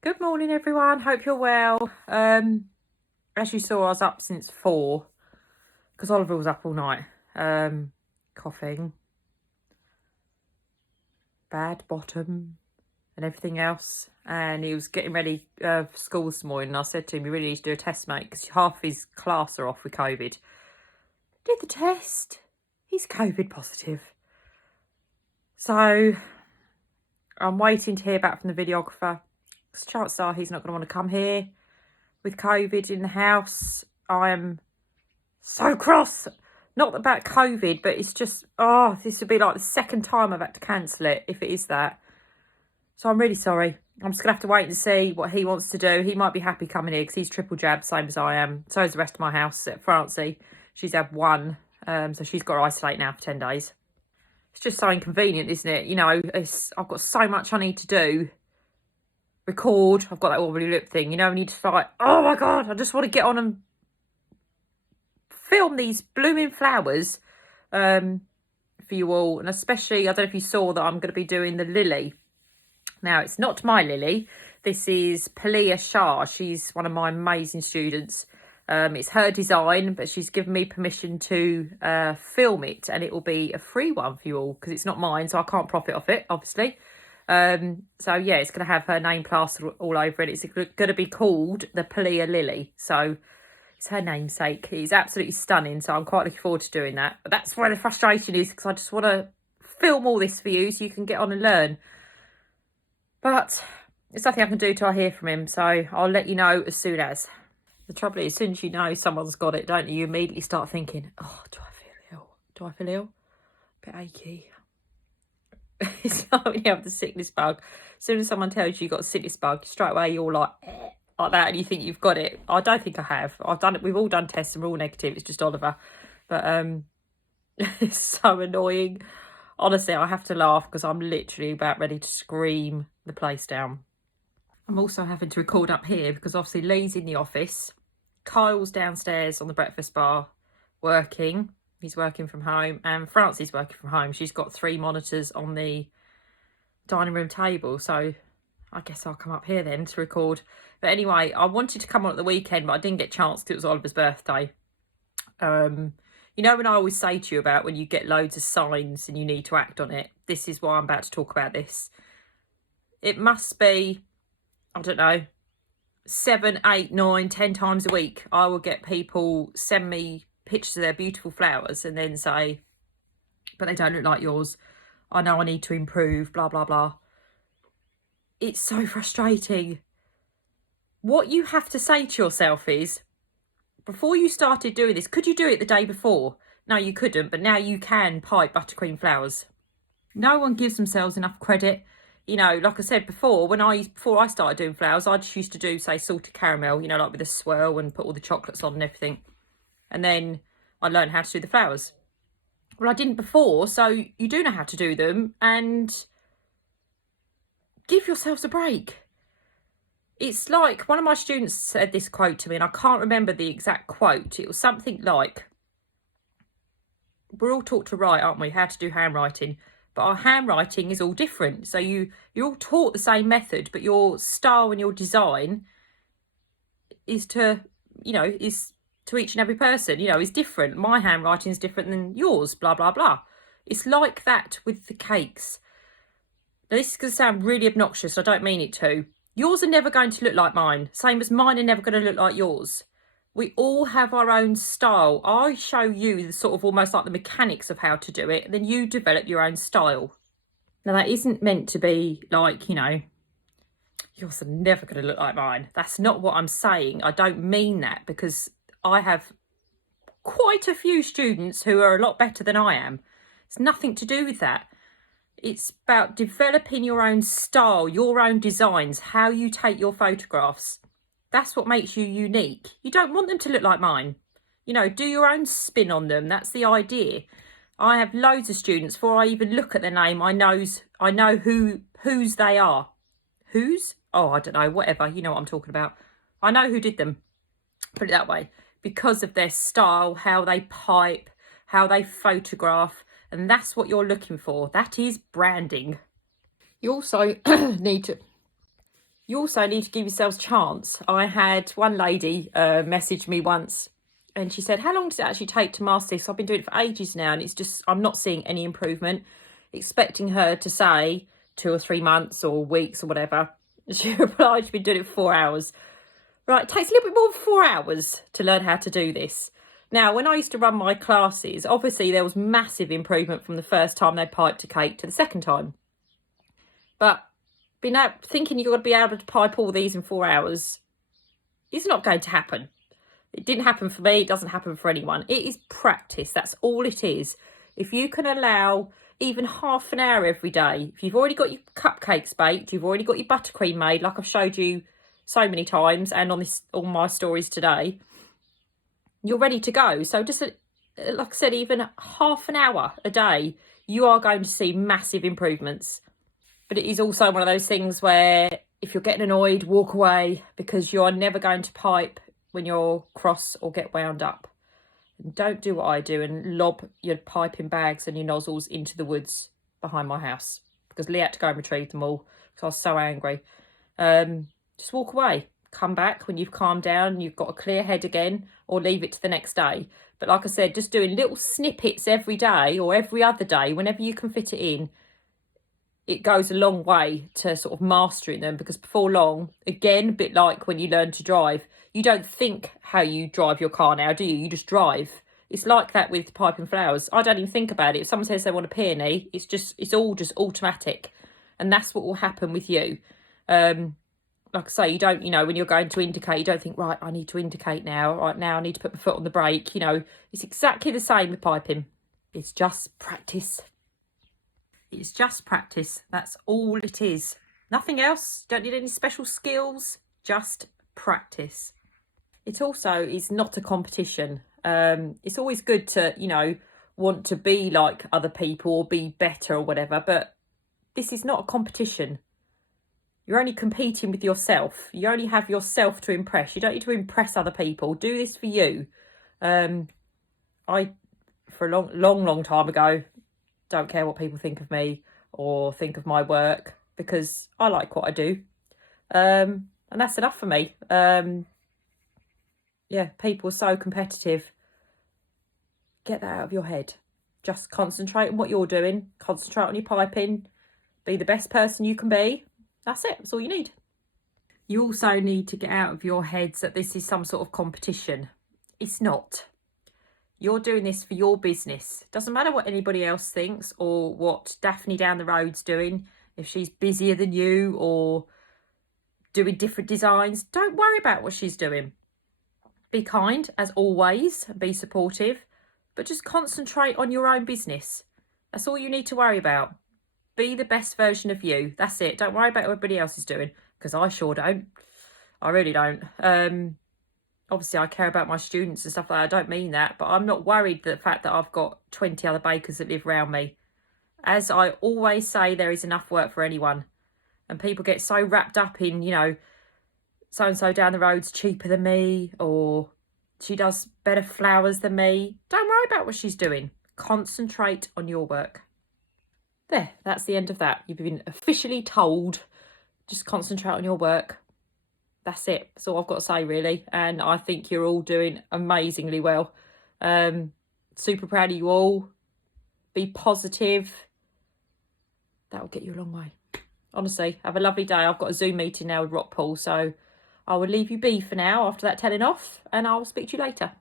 Good morning, everyone. Hope you're well. As you saw, I was up since 4 because Oliver was up all night, coughing, bad bottom, and everything else. And he was getting ready for school this morning. And I said to him, "You really need to do a test, mate, because half his class are off with COVID." Did the test. He's COVID positive. So I'm waiting to hear back from the videographer. Because chances are he's not going to want to come here with COVID in the house. I am so cross. Not about COVID, but it's just, this would be like the second time I've had to cancel it, if it is that. So I'm really sorry. I'm just going to have to wait and see what he wants to do. He might be happy coming here because he's triple jabbed, same as I am. So is the rest of my house at Francie. She's had one, so she's got to isolate now for 10 days. It's just so inconvenient, isn't it? You know, I've got so much I need to do. Record. I've got that wobbly lip thing, you know, and you just like, oh my God, I just want to get on and film these blooming flowers for you all. And especially, I don't know if you saw that I'm going to be doing the lily. Now, it's not my lily. This is Palia Shah. She's one of my amazing students. It's her design, but she's given me permission to film it, and it will be a free one for you all because it's not mine, so I can't profit off it, obviously. So yeah, it's going to have her name plastered all over it. It's going to be called the Palia Lily. So it's her namesake. It's absolutely stunning. So I'm quite looking forward to doing that. But that's where the frustration is, because I just want to film all this for you so you can get on and learn. But it's nothing I can do till I hear from him. So I'll let you know as soon as. The trouble is, as soon as you know someone's got it, don't you? You immediately start thinking, oh, do I feel ill? Do I feel ill? A bit achy. It's like when you have the sickness bug. As soon as someone tells you you've got a sickness bug, straight away you're like that, and you think you've got it. I don't think I have. I've done it. We've all done tests and we're all negative. It's just Oliver. But it's so annoying. Honestly, I have to laugh because I'm literally about ready to scream the place down. I'm also having to record up here because obviously Lee's in the office. Kyle's downstairs on the breakfast bar working. He's working from home, and Francie's working from home. She's got 3 monitors on the dining room table, so I guess I'll come up here then to record. But anyway, I wanted to come on at the weekend, but I didn't get a chance because it was Oliver's birthday. You know when I always say to you about when you get loads of signs and you need to act on it? This is why I'm about to talk about this. It must be, I don't know, 7, 8, 9, 10 times a week I will get people send me pictures of their beautiful flowers and then say, but they don't look like yours. I know I need to improve, blah, blah, blah. It's so frustrating. What you have to say to yourself is, before you started doing this, could you do it the day before? No, you couldn't, but now you can pipe buttercream flowers. No one gives themselves enough credit. You know, like I said before, before I started doing flowers, I just used to do, say, salted caramel, you know, like with a swirl and put all the chocolates on and everything. And then I learned how to do the flowers. Well, I didn't before, so you do know how to do them, and give yourselves a break. It's like one of my students said this quote to me, and I can't remember the exact quote. It was something like, we're all taught to write, aren't we? How to do handwriting. But our handwriting is all different. So you're all taught the same method, but your style and your design is to each and every person, is different. My handwriting is different than yours, blah, blah, blah. It's like that with the cakes. Now, this is going to sound really obnoxious. I don't mean it to. Yours are never going to look like mine. Same as mine are never going to look like yours. We all have our own style. I show you the sort of almost like the mechanics of how to do it, and then you develop your own style. Now, that isn't meant to be like, yours are never going to look like mine. That's not what I'm saying. I don't mean that, because I have quite a few students who are a lot better than I am. It's nothing to do with that. It's about developing your own style, your own designs, how you take your photographs. That's what makes you unique. You don't want them to look like mine. Do your own spin on them. That's the idea. I have loads of students, before I even look at their name, I know whose they are. Whose? Oh, I don't know, whatever. You know what I'm talking about. I know who did them. Put it that way. Because of their style, how they pipe, how they photograph. And that's what you're looking for. That is branding. You also need to You also need to give yourselves a chance. I had one lady message me once and she said, how long does it actually take to master this? I've been doing it for ages now and it's just, I'm not seeing any improvement. Expecting her to say 2 or 3 months or weeks or whatever. She replied, she's been doing it for 4 hours. Right, it takes a little bit more than 4 hours to learn how to do this. Now, when I used to run my classes, obviously there was massive improvement from the first time they piped a cake to the second time. But thinking you've got to be able to pipe all these in 4 hours is not going to happen. It didn't happen for me. It doesn't happen for anyone. It is practice. That's all it is. If you can allow even half an hour every day, if you've already got your cupcakes baked, you've already got your buttercream made, like I've showed you so many times and on my stories today, you're ready to go. So just like I said, even half an hour a day, you are going to see massive improvements. But it is also one of those things where if you're getting annoyed, walk away, because you're never going to pipe when you're cross or get wound up. And don't do what I do and lob your piping bags and your nozzles into the woods behind my house, because Lee had to go and retrieve them all because I was so angry. Just walk away. Come back when you've calmed down and you've got a clear head again, or leave it to the next day. But like I said, just doing little snippets every day or every other day, whenever you can fit it in, it goes a long way to sort of mastering them, because before long, again, a bit like when you learn to drive, you don't think how you drive your car now, do you? You just drive. It's like that with piping flowers. I don't even think about it. If someone says they want a peony, it's all just automatic. And that's what will happen with you. Like I say, you don't, when you're going to indicate, you don't think, right, I need to indicate now. Right now, I need to put my foot on the brake. It's exactly the same with piping. It's just practice. It's just practice. That's all it is. Nothing else. Don't need any special skills. Just practice. It also is not a competition. It's always good to, want to be like other people or be better or whatever. But this is not a competition. You're only competing with yourself. You only have yourself to impress. You don't need to impress other people. Do this for you. For a long time ago, don't care what people think of me or think of my work, because I like what I do. And that's enough for me. People are so competitive. Get that out of your head. Just concentrate on what you're doing. Concentrate on your piping. Be the best person you can be. That's it. That's all you need. You also need to get out of your heads that this is some sort of competition. It's not. You're doing this for your business. Doesn't matter what anybody else thinks or what Daphne down the road's doing. If she's busier than you or doing different designs, don't worry about what she's doing. Be kind, as always, and be supportive, but just concentrate on your own business. That's all you need to worry about. Be the best version of you. That's it. Don't worry about what everybody else is doing, because I sure don't. I really don't. Obviously, I care about my students and stuff like that. I don't mean that, but I'm not worried the fact that I've got 20 other bakers that live around me. As I always say, there is enough work for anyone. And people get so wrapped up in, so-and-so down the road's cheaper than me, or she does better flowers than me. Don't worry about what she's doing. Concentrate on your work. There, that's the end of that. You've been officially told, just concentrate on your work. That's it. That's all I've got to say, really. And I think you're all doing amazingly well. Super proud of you all. Be positive. That will get you a long way. Honestly, have a lovely day. I've got a Zoom meeting now with Rockpool, so I will leave you be for now after that telling off, and I'll speak to you later.